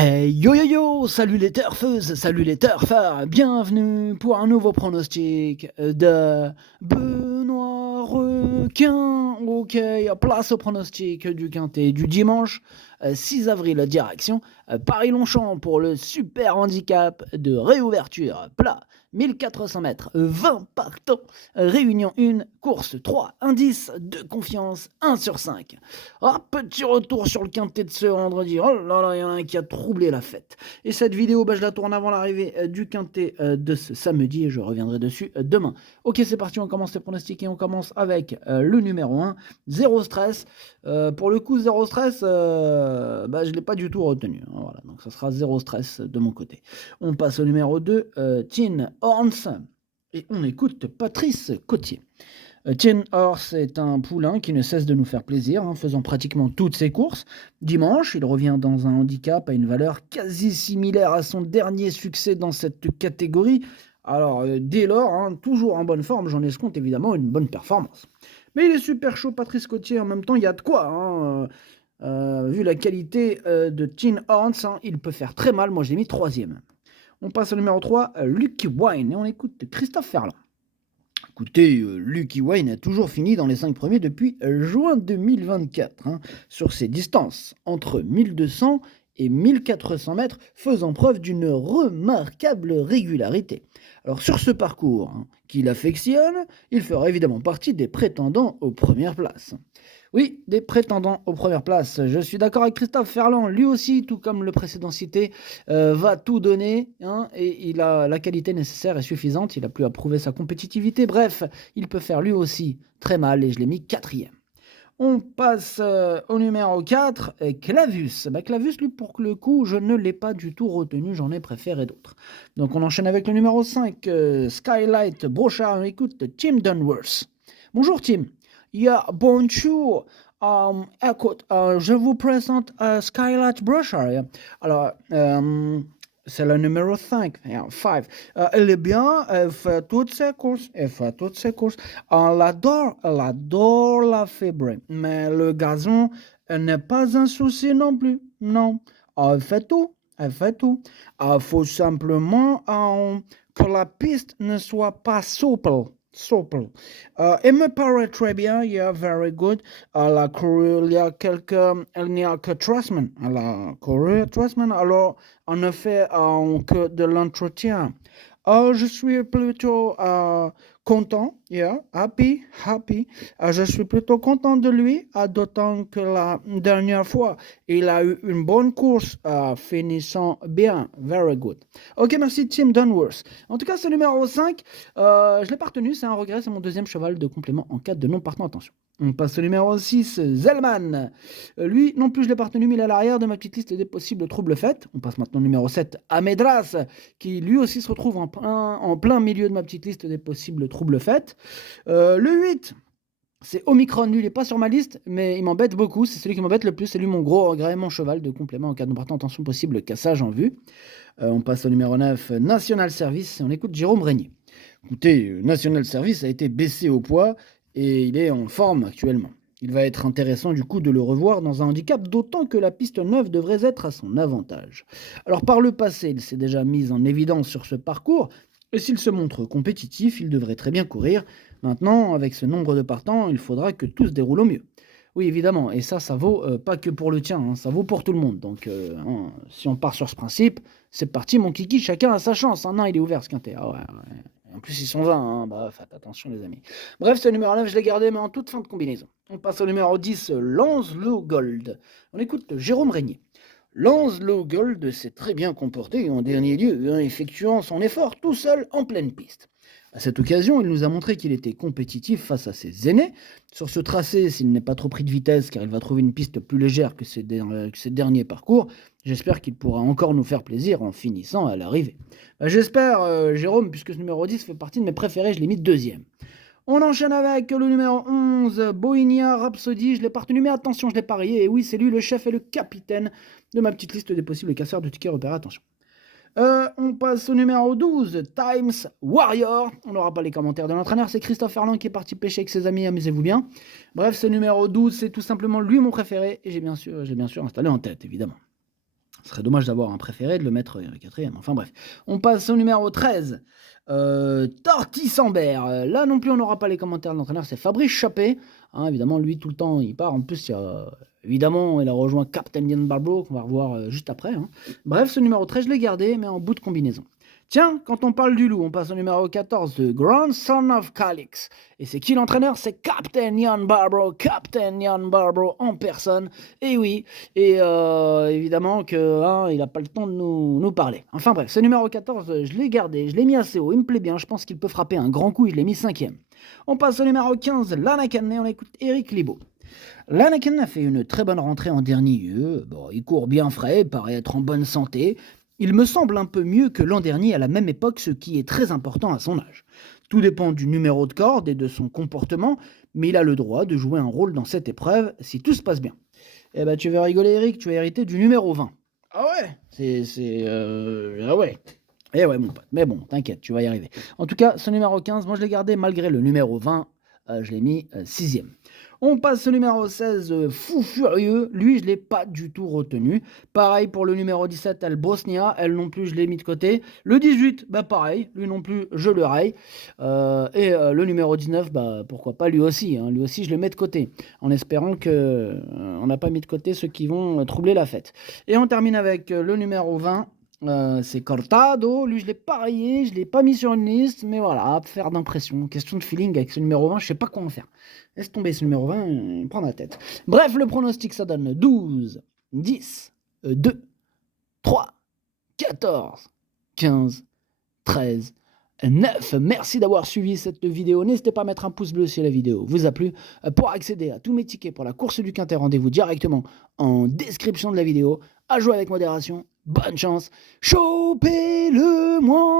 Yo yo yo, salut les turfeuses, salut les turfeurs, bienvenue pour un nouveau pronostic de Benoît Requin. Ok, place au pronostic du quintet du dimanche 6 avril, direction Paris-Longchamp pour le super handicap de réouverture plat. 1400 mètres, 20 partants, réunion 1, course 3, indice de confiance 1 sur 5. Ah, petit retour sur le quintet de ce vendredi. Oh là là, il y en a un qui a troublé la fête. Et cette vidéo, je la tourne avant l'arrivée du quintet de ce samedi et je reviendrai dessus demain. Ok, c'est parti, on commence les pronostics et on commence avec le numéro 1, Zéro Stress. Pour le coup, Zéro Stress, je ne l'ai pas du tout retenu. Voilà, donc ça sera Zéro Stress de mon côté. On passe au numéro 2, Tin Horns. Et on écoute Patrice Cotier. Tin Horse est un poulain qui ne cesse de nous faire plaisir, faisant pratiquement toutes ses courses. Dimanche, il revient dans un handicap à une valeur quasi similaire à son dernier succès dans cette catégorie. Alors, dès lors, toujours en bonne forme, j'en escompte évidemment une bonne performance. Mais il est super chaud, Patrice Cotier, en même temps, il y a de quoi. Vu la qualité de Tin Horns, il peut faire très mal. Moi, je l'ai mis 3e. On passe au numéro 3, Lucky Wine, et on écoute Christophe Ferland. Écoutez, Lucky Wayne a toujours fini dans les 5 premiers depuis juin 2024, sur ses distances entre 1200 et 1400 mètres, faisant preuve d'une remarquable régularité. Alors sur ce parcours qu'il affectionne, il fera évidemment partie des prétendants aux premières places. Oui, des prétendants aux premières places. Je suis d'accord avec Christophe Ferland, lui aussi, tout comme le précédent cité, va tout donner, et il a la qualité nécessaire et suffisante, il a plus à prouver sa compétitivité, bref, il peut faire lui aussi très mal, et je l'ai mis 4e. On passe au numéro 4, Clavus. Clavus, lui, pour le coup, je ne l'ai pas du tout retenu, j'en ai préféré d'autres. Donc on enchaîne avec le numéro 5, Skylight Brochard, on écoute Tim Dunworth. Bonjour Tim. Bonjour. Écoute, je vous présente Skylight Brochard. Alors, c'est le numéro 5. Elle est bien, elle fait toutes ses courses. Elle adore la fibre. Mais le gazon, elle n'est pas un souci non plus. Non. Elle fait tout. Il faut simplement que la piste ne soit pas souple. Il me paraît très bien, yeah, very good. Elle a couru il n'y a que 3 semaines. Elle a couru 3 semaines, alors on ne fait que de l'entretien. Je suis plutôt content, yeah, happy. Je suis plutôt content de lui, d'autant que la dernière fois, il a eu une bonne course, finissant bien, very good. Ok, merci Tim Dunworth. En tout cas, ce numéro 5, je l'ai pas retenu, c'est un regret, c'est mon 2e cheval de complément en cas de non partant, attention. On passe au numéro 6, Zellman. Lui, non plus, je l'ai pas retenu, mais il est à l'arrière de ma petite liste des possibles troubles faits. On passe maintenant au numéro 7, Amedras, qui lui aussi se retrouve en plein milieu de ma petite liste des possibles troubles faits. Le 8, c'est Omicron, lui il n'est pas sur ma liste, mais il m'embête beaucoup, c'est celui qui m'embête le plus, c'est lui mon gros regret, mon cheval de complément en cas de non partant, attention possible, cassage en vue. On passe au numéro 9, National Service, et on écoute Jérôme Régnier. Écoutez, National Service a été baissé au poids, et il est en forme actuellement. Il va être intéressant du coup de le revoir dans un handicap, d'autant que la piste neuve devrait être à son avantage. Alors par le passé, il s'est déjà mis en évidence sur ce parcours, et s'il se montre compétitif, il devrait très bien courir. Maintenant, avec ce nombre de partants, il faudra que tout se déroule au mieux. Oui, évidemment, et ça vaut pas que pour le tien, ça vaut pour tout le monde. Donc, si on part sur ce principe, c'est parti, mon kiki, chacun a sa chance. Non, il est ouvert ce quintet. Ah ouais. En plus, ils sont 20, faites attention, les amis. Bref, ce numéro 9, je l'ai gardé, mais en toute fin de combinaison. On passe au numéro 10, Lancelot Gold. On écoute Jérôme Régnier. Lancelot Gold s'est très bien comporté en dernier lieu, effectuant son effort tout seul en pleine piste. À cette occasion, il nous a montré qu'il était compétitif face à ses aînés. Sur ce tracé, s'il n'est pas trop pris de vitesse, car il va trouver une piste plus légère que ses derniers parcours, j'espère qu'il pourra encore nous faire plaisir en finissant à l'arrivée. J'espère, Jérôme, puisque ce numéro 10 fait partie de mes préférés, je l'ai mis 2e. On enchaîne avec le numéro 11, Bohemia Rhapsody. Je l'ai pas retenu, mais attention, je l'ai parié. Et oui, c'est lui le chef et le capitaine de ma petite liste des possibles casseurs de tickets repérés. Attention. On passe au numéro 12, Times Warrior. On n'aura pas les commentaires de l'entraîneur, c'est Christophe Ferland qui est parti pêcher avec ses amis, amusez-vous bien. Bref, ce numéro 12, c'est tout simplement lui mon préféré, et j'ai bien sûr installé en tête, évidemment. Ce serait dommage d'avoir un préféré, de le mettre, 4e. Enfin bref. On passe au numéro 13, Tortissambert. Là non plus, on n'aura pas les commentaires de l'entraîneur, c'est Fabrice Chappé. Hein, évidemment, lui, tout le temps, il part. En plus, il y a évidemment, il a rejoint Captain Ian Barbro, qu'on va revoir, juste après, hein. Bref, ce numéro 13, je l'ai gardé, mais en bout de combinaison. Tiens, quand on parle du loup, on passe au numéro 14, The Grandson of Calix. Et c'est qui l'entraîneur? C'est Captain Ian Barbro en personne. Et oui, et évidemment que hein, il n'a pas le temps de nous parler. Enfin bref, ce numéro 14, je l'ai gardé, je l'ai mis assez haut, il me plaît bien, je pense qu'il peut frapper un grand coup et je l'ai mis 5e. On passe au numéro 15, Lanaken, et on écoute Eric Libaud. Lanaken a fait une très bonne rentrée en dernier lieu. Bon, il court bien frais, paraît être en bonne santé. Il me semble un peu mieux que l'an dernier à la même époque, ce qui est très important à son âge. Tout dépend du numéro de corde et de son comportement, mais il a le droit de jouer un rôle dans cette épreuve si tout se passe bien. Eh ben tu vas rigoler Eric, tu as hérité du numéro 20. Ah ouais. Ah ouais. Eh ouais mon pote, mais bon, t'inquiète, tu vas y arriver. En tout cas, ce numéro 15, moi je l'ai gardé malgré le numéro 20, je l'ai mis 6e. On passe au numéro 16, Fou Furieux. Lui, je ne l'ai pas du tout retenu. Pareil pour le numéro 17, El Bosnia. Elle non plus, je l'ai mis de côté. Le 18, bah pareil. Lui non plus, je le raye. Le numéro 19, bah pourquoi pas lui aussi. Hein. Lui aussi, je le mets de côté. En espérant que on n'a pas mis de côté ceux qui vont troubler la fête. Et on termine avec le numéro 20. C'est Cortado, lui je l'ai pas rayé, je l'ai pas mis sur une liste, mais voilà, faire d'impression, question de feeling avec ce numéro 20, je sais pas quoi en faire. Laisse tomber ce numéro 20, il prend la tête. Bref, le pronostic ça donne 12, 10, 2, 3, 14, 15, 13, 9. Merci d'avoir suivi cette vidéo. N'hésitez pas à mettre un pouce bleu si la vidéo vous a plu. Pour accéder à tous mes tickets pour la course du Quintet, rendez-vous directement en description de la vidéo. À jouer avec modération. Bonne chance. Chopez-le moi.